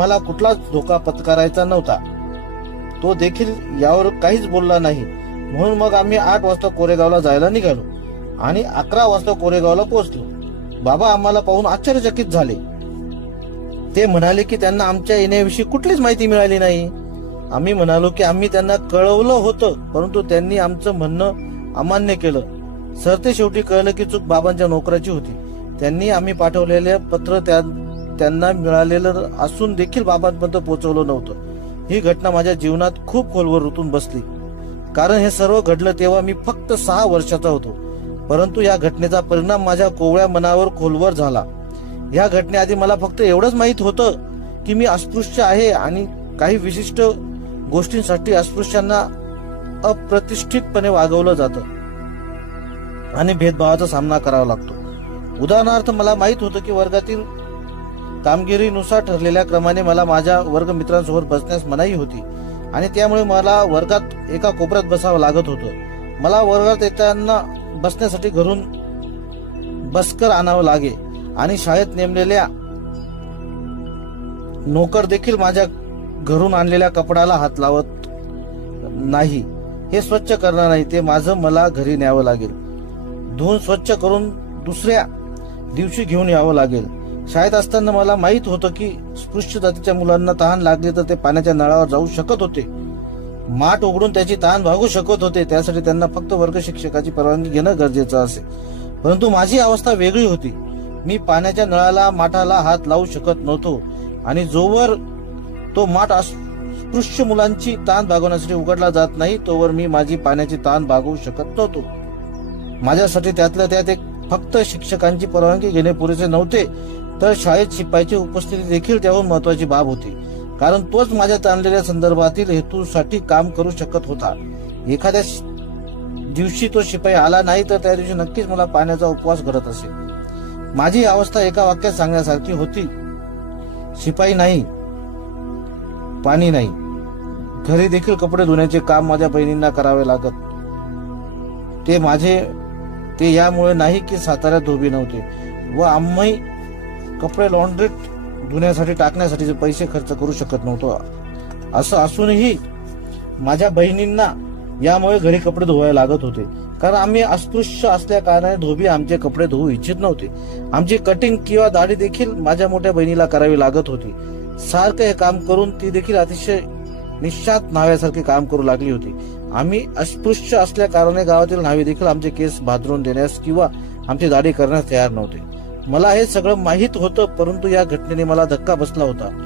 मला कुठलाच धोका पत्करायचा नव्हता. तो देखील यावर काहीच बोलला नाही. म्हणून मग आम्ही आठ वाजता कोरेगावला जायला निघालो आणि अकरा वाजता कोरेगावला पोहोचलो. बाबा आम्हाला पाहून आश्चर्यचकित झाले. ते म्हणाले की त्यांना आमच्या येण्याविषयी कुठलीच माहिती मिळाली नाही. आम्ही म्हणालो की आम्ही त्यांना कळवलं होतं परंतु त्यांनी आमचं म्हणणं अमान्य केलं. सरते शेवटी कळलं की चूक बाबांच्या नोकराची होती. त्यांनी आम्ही पाठवलेले पत्र त्या त्यांना मिळालेलं असून देखील बाबांपर्यंत पोहोचवलं नव्हतं. ही घटना माझ्या जीवनात खूप खोलवर रुतून बसली. कारण हे सर्व घडलं तेव्हा मी फक्त सहा वर्षाचा होतो. परंतु या घटनेचा परिणाम माझ्या कोवळ्या मनावर खोलवर झाला. या घटनेआधी मला फक्त एवढंच माहीत होतं की मी अस्पृश्य आहे आणि काही विशिष्ट गोष्टींसाठी अस्पृश्यांना अप्रतिष्ठितपणे वागवलं जातं आणि भेदभावाचा सामना करावा लागतो. उदाहरणार्थ मला माहीत होतं की वर्गातील कामगिरीनुसार ठरलेल्या क्रमाने मला माझ्या वर्गमित्रांसोबत बसण्यास मनाई होती. आणि त्यामुळे मला वर्गात एका कोपऱ्यात बसावं लागत होतं. मला वर्गात येताना बसण्यासाठी घरून बसकर आणावं लागे. आणि शाळेत नेमलेल्या नोकर देखील माझ्या घरून आणलेल्या कपड्याला हात लावत नाही. हे स्वच्छ करणार नाही ते माझं मला घरी न्यावं लागेल. धुवून स्वच्छ करून दुसऱ्या दिवशी घेऊन यावं लागेल. शाळेत असताना मला माहीत होतं की स्पृश्य जातीच्या मुलांना तहान लागली तर ते पाण्याच्या नळावर जाऊ शकत होते. माठ उघडून त्याची तहान भागू शकत होते. त्यासाठी त्यांना फक्त वर्ग शिक्षकाची परवानगी घेणं गरजेचं असे. परंतु माझी अवस्था वेगळी होती. मी पाण्याच्या नळाला माठाला हात लावू शकत नव्हतो. आणि जोवर तो माठ स्पृश्य मुलांची ताण भागवण्यासाठी उघडला जात नाही तोवर मी माझी पाण्याची ताण भागवू शकत नव्हतो. माझ्यासाठी त्यातल्या त्यात एक फक्त शिक्षकांची परवानगी घेणे पुरेसे नव्हते. तर शाळेत शिपाईची उपस्थिती देखील त्याहून महत्वाची बाब होती. कारण तोच माझ्या ताणलेल्या संदर्भातील हेतूसाठी काम करू शकत होता. एखाद्या दिवशी तो शिपाई आला नाही तर त्या दिवशी नक्कीच मला पाण्याचा उपवास करत असे. माझी अवस्था एका वाक्यात सांगण्यासारखी होती. शिपाई नाही. पाणी नाही. घरी देखील कपडे धुण्याचे काम माझ्या बहिणींना करावे लागत. ते माझे ते यामुळे नाही की साताऱ्यात धोबी नव्हते. व आम्ही कपडे लॉन्ड्रीत धुण्यासाठी टाकण्यासाठी पैसे खर्च करू शकत नव्हतो. असं असूनही माझ्या बहिणींना यामुळे घरी कपडे धुवायला लागत होते. कारण आम्ही अस्पृश्य असल्या कारणाने धोबी आमचे कपडे धुवू इच्छित नव्हते. आमची कटिंग किंवा दाढी देखील माझ्या मोठ्या बहिणीला करावी लागत होती. सारखं हे काम करून ती देखील अतिशय निश्चात न्हाव्यासारखे काम करू लागली होती. आम्ही अस्पृश्य असल्या कारणाने गावातील न्हावे देखील आमचे केस भादरून देण्यास किंवा आमची दाढी करण्यास तयार नव्हते. मला हे सगळं माहीत होतं परंतु या घटनेने मला धक्का बसला होता.